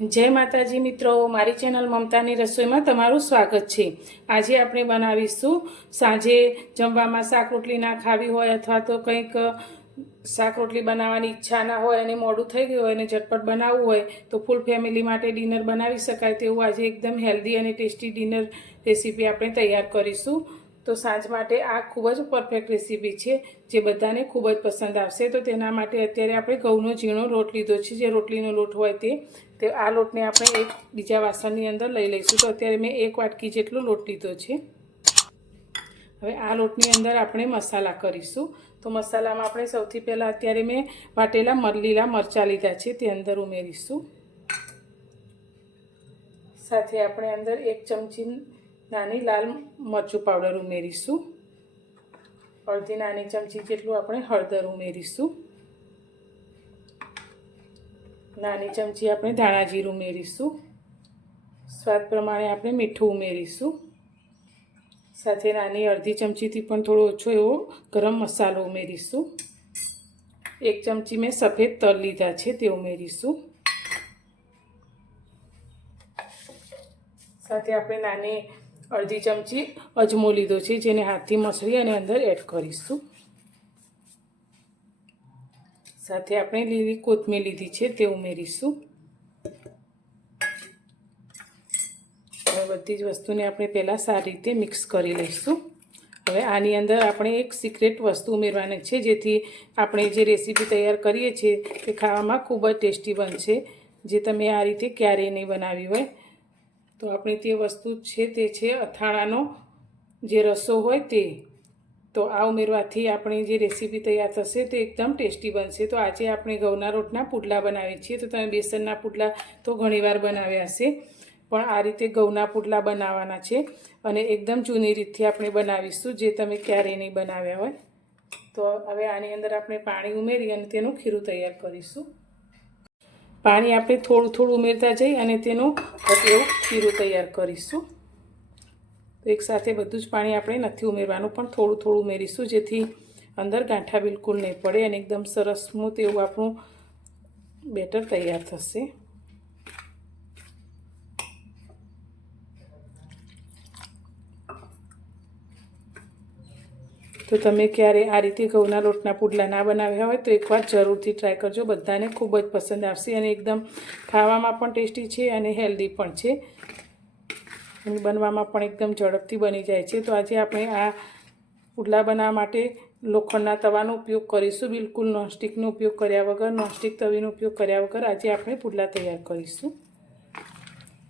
जय माताजी मित्रों, मारी चेनल ममतानी रसोईमां तमारुं स्वागत छे। आजे आपणे बनावीशुं सांजे जमवामां शाक रोटली ना खावी होय अथवा तो कंईक शाक रोटली बनाववानी इच्छा ना होय अने मोडुं थई गयुं होय अने झटपट बनाववुं होय तो फूल फેમિલી माटे डिनर बनावी शकाय तेवुं आजे एकदम हेल्धी अने टेस्टी डिनर रेसिपी आपणे तैयार करीशुं। तो सांज माटे आ खूब ज परफेक्ट रेसिपी है जे बधाने खूब ज पसंद आवशे। तो तेना माटे अत्यारे आपणे घऊनो झीणो लोट लीधो छे, जे रोटलीनो लोट होय ते आ लोटने आपणे एक बीजा वासणनी अंदर लई लईशुं। तो अत्यारे मैं 1 वाटकी जेटलो लोट लीधो छे। हवे आ लोटनी अंदर आपणे मसाला करीशुं। तो मसालामां आपणे सौथी पहेला अत्यारे मैं वाटेला लीला मरचां लीधा छे ते अंदर उमेरीशुं। साथे आपणे अंदर 1 चमची नानी लाल मरचुं पाउडर उमेरीशुं। अर्धी नानी चमची जेटલું આપણે હળદર ઉમેરીશું। નાની ચમચી આપણે ધાણા જીરું ઉમેરીશું। સ્વાદ પ્રમાણે આપણે મીઠું ઉમેરીશું। સાથે નાની અડધી ચમચીથી પણ થોડો ઓછો એવો ગરમ મસાલો ઉમેરીશું। 1 ચમચી મેં સફેદ તલ લીધા છે તે ઉમેરીશું। સાથે આપણે નાની अर्धी चमची अजमो लीधो छे जेने हाथथी मसळी अने अंदर एड करीशुं। साथे आपणे लीली कोथमीर लीधी छे ते उमेरीशुं। हवे बधी ज वस्तुने आपणे पहेला सारी रीते मिक्स करी लईशुं। हवे आनी अंदर आपणे एक सीक्रेट वस्तु उमेरवानी छे जेथी आपणे जे रेसिपी तैयार करीए छीए ते खावामां खूब ज टेस्टी बनशे, जे तमे आ रीते क्यारेय नहीं बनावी होय। तो अपने ते वस्तु है ते छे अथाणानो जे रसो होय ते। तो आ उमेरवाथी आपणी जे रेसिपी तैयार थशे ते एकदम टेस्टी बनशे। तो आजे आपणे घऊना रोटना पुडला बनावीए छीए। तो तमे बेसनना पुडला तो घणीवार बनाव्या हशे, पण आ रीते घऊना पुडला बनाववाना छे अने एकदम जूनी रीतथी आपणे बनावीशुं जे तमे क्यारेय नहीं बनाव्या होय। तो हवे आनी अंदर आपणे पाणी उमेरी अने तेनुं खीरुं तैयार करीशुं। पाणी आपणे थोड़ुं थोड़ुं उमेरता जई अने तेनुं घट एवुं खीरुं तैयार करीशुं। तो एक साथे बधुं ज पाणी आपणे नथी उमेरवानुं, पण थोड़ुं थोड़ुं उमेरीशुं जेथी अंदर गांठा बिलकुल नहीं पड़े अने एकदम सरस स्मूथ एवुं आपणुं बेटर तैयार थशे। तो तमे क्यारे आ रीते घऊना लोटना पुडला ना बनाव्या होय तो एकवार जरूरथी ट्राय करजो। बधाने खूब ज पसंद आवशे अने एकदम खावामां पण टेस्टी छे अने हेल्धी पण छे अने बनवामां पण एकदम झड़पथी बनी जाय छे। तो आजे आपणे आ पुडला बनाववा माटे लोखंडना तवानो उपयोग करीशुं। बिलकुल नॉनस्टिकनो उपयोग कर्या वगर, नॉनस्टिक तवीनो उपयोग कर्या वगर आजे आपणे पुडला तैयार करीशुं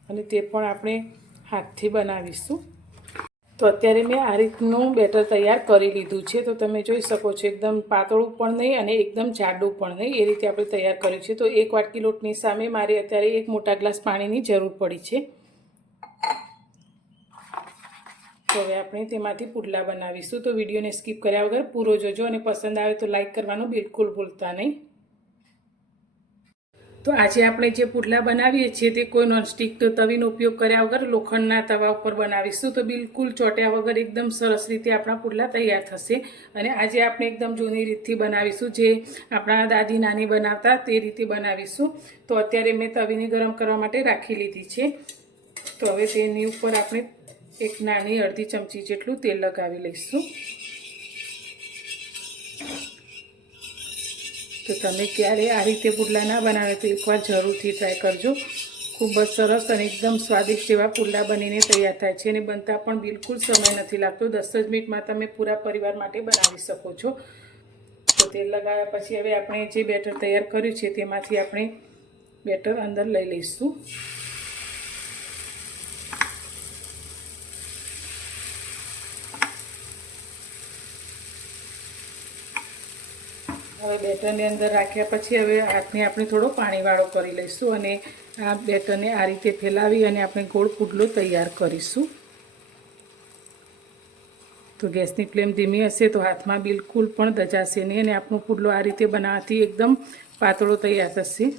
अने ते पण आपणे हाथथी बनावीशुं। तो अत्यारे मैं आ रीतनुं बेटर तैयार करी लीधुं छे। तो तमे जोई शको छो एकदम पातळुं पण नहीं अने एकदम जाडुं पण नहीं, ए रीते आपणे तैयार कर्युं छे। तो 1 वाटकी लोटनी सामे मारे अत्यारे 1 मोटा ग्लास पाणीनी जरूर पड़ी छे। तो हवे आपणे तेमांथी पुडला बनावीशुं। तो विडियोने स्कीप कर्या वगर पूरो जोजो अने पसंद आवे तो लाइक करवानुं बिलकुल भूलता नहीं। तो आज आपणे जे पुडला बनावीए छीए ते कोई नॉनस्टिक तवीनो उपयोग कर्या वगर लोखंडना तवा पर बनावीशुं। तो बिलकुल ચોટ્યા वगर एकदम सरस रीते आपणा पुडला तैयार थशे। अने आजे आपणे एकदम जूनी रीतथी बनावीशुं, जे आपणा दादी नानी बनावता ते रीते बनावीशुं। तो अत्यारे मैं तवीने गरम करवा माटे राखी लीधी छे। तो हवे तेनी उपर आपणे एक नानी अर्धी चमची जेटલું तेल लगावी लईशुं। तो तमे क्यारे आ रीते पुडला ना बनावे तो एकवार जरूरथी ट्राय करजो। खूब ज सरस अने एकदम स्वादिष्ट एवा पुडला बनीने तैयार थाय छे अने बनता पण बिलकुल समय नथी लागतो। 10 ज मिनिटमां तमे पूरा परिवार माटे बनावी शको छो। तो तेल लगाव्या पछी हवे आपणे जे बेटर तैयार कर्युं छे तेमांथी आपणे बेटर अंदर लई लईशुं। हवे बेटरने अंदर राख्या पछी हवे हाथने आपणे थोड़ो पाणीवाळो करी लईशुं अने आ बेटरने आ रीते फैलावी अने आपणे गोळ पुडलो तैयार करीशुं। तो गैसनी फ्लेम धीमी हशे तो हाथमां बिलकुल पण दजाशे नहीं अने आपणो पुडलो आ रीते बनाववाथी एकदम पातळो तैयार थशे।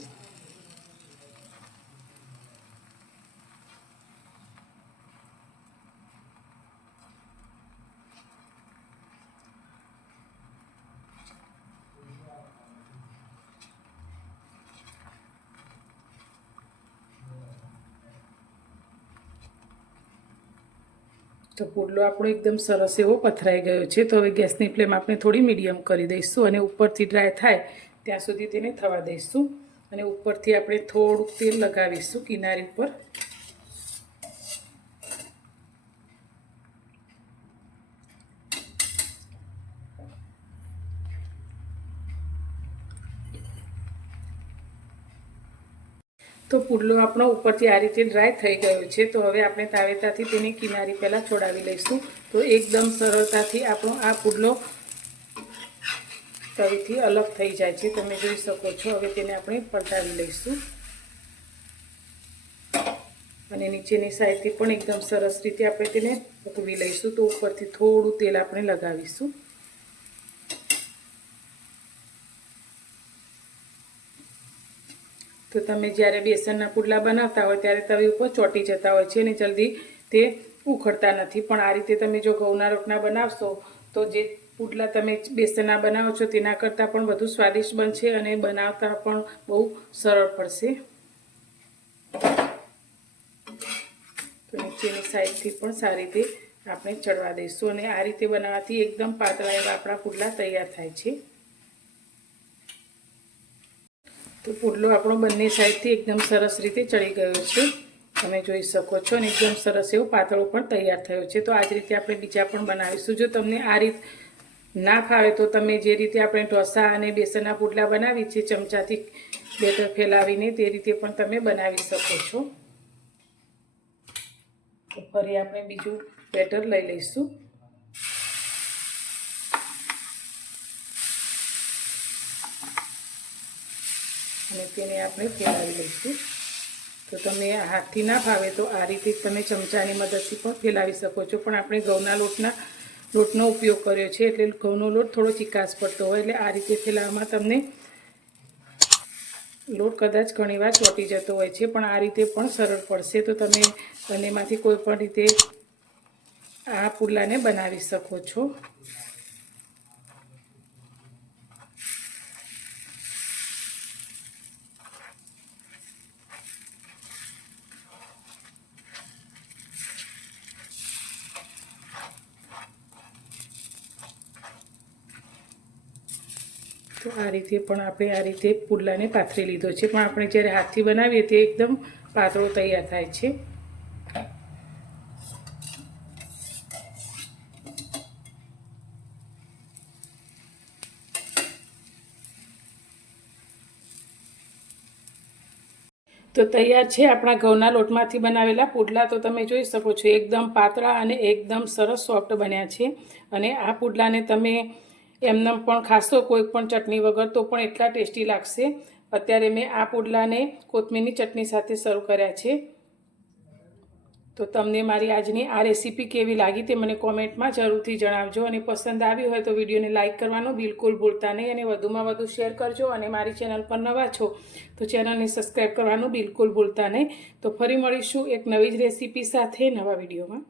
તો પુડલો આપણો એકદમ સરસ એવો પથરાઈ ગયો છે. તો હવે ગેસની ફ્લેમ આપણે થોડી મીડિયમ કરી દઈશું અને ઉપરથી ડ્રાય થાય ત્યાં સુધી તેને થવા દઈશું. અને ઉપરથી આપણે થોડુંક તેલ લગાવીશું કિનારી પર. તો પુડલો આપણો ઉપરથી આ રીતે ડ્રાય થઈ ગયો છે. તો હવે આપણે તાવેતાથી તેની કિનારી પહેલાં છોડાવી લઈશું. તો એકદમ સરળતાથી આપણો આ પુડલો તવીથી અલગ થઈ જાય છે. તમે જોઈ શકો છો. હવે તેને આપણે પલટાવી લઈશું અને નીચેની સાઈડથી પણ એકદમ સરસ રીતે આપણે તેને પકવી લઈશું. તો ઉપરથી થોડું તેલ આપણે લગાવીશું. તો તમે જ્યારે બેસનના પુડલા બનાવતા હોય ત્યારે તવી ઉપર ચોંટી જતા હોય છે અને જલ્દી તે ઉખડતા નથી. પણ આ રીતે તમે જો ઘઉંના રોટલા બનાવશો તો જે પુડલા તમે બેસનના બનાવો છો તેના કરતાં પણ વધુ સ્વાદિષ્ટ બનશે અને બનાવતા પણ બહુ સરળ પડશે. તો નીચેની સાઈડથી પણ સારી રીતે આપણે ચડવા દઈશું અને આ રીતે બનાવવાથી એકદમ પાતળા એવા આપણા પુડલા તૈયાર થાય છે. તો પુડલો આપણો બંને સાઈડથી એકદમ સરસ રીતે ચડી ગયો છે. તમે જોઈ શકો છો અને એકદમ સરસ એવો પાતળો પણ તૈયાર થયો છે. તો આ જ રીતે આપણે બીજા પણ બનાવીશું. જો તમને આ રીત ના ફાવે તો તમે જે રીતે આપણે ઢોસા અને બેસનના પુડલા બનાવી છે ચમચાથી બેટર ફેલાવીને તે રીતે પણ તમે બનાવી શકો છો. તો ફરી આપણે બીજું બેટર લઈ લઈશું અને તેને આપણે ફેલાવી લઈશું. તો તમે હાથથી ના ફાવે તો આ રીતે તમે ચમચાની મદદથી પણ ફેલાવી શકો છો. પણ આપણે ઘઉંના લોટનો ઉપયોગ કર્યો છે એટલે ઘઉંનો લોટ થોડો ચીકાશ પડતો હોય એટલે આ રીતે ફેલાવવામાં તમને લોટ કદાચ ઘણીવાર ચોંટી જતો હોય છે. પણ આ રીતે પણ સરળ પડશે. તો તમે બંનેમાંથી કોઈ પણ રીતે આ પુડલાને બનાવી શકો છો. તો આ રીતે પણ આપણે આ રીતે પુડલાને પાથરી લીધો છે. પણ આપણે જ્યારે હાથથી બનાવીએ તે એકદમ પાતળો તૈયાર થાય છે. તો તૈયાર છે આપણા ઘઉંના લોટમાંથી બનાવેલા પુડલા. તો તમે જોઈ શકો છો એકદમ પાતળા અને એકદમ સરસ સોફ્ટ બન્યા છે. અને આ પુડલાને તમે એમને પણ ખાશો કોઈ પણ ચટણી વગર તો પણ એટલા ટેસ્ટી લાગશે. અત્યારે મેં આ પુડલાને કોથમીરની ચટણી સાથે સર્વ કર્યા છે. તો તમને મારી આજની આ રેસીપી કેવી લાગી તે મને કોમેન્ટમાં જરૂરથી જણાવજો. અને પસંદ આવી હોય તો વિડીયોને લાઇક કરવાનું બિલકુલ ભૂલતા નહીં અને વધુમાં વધુ શેર કરજો. અને મારી ચેનલ પર નવા છો તો ચેનલને સબસ્ક્રાઈબ કરવાનું બિલકુલ ભૂલતા નહીં. તો ફરી મળીશું એક નવી જ રેસીપી સાથે નવા વિડીયોમાં.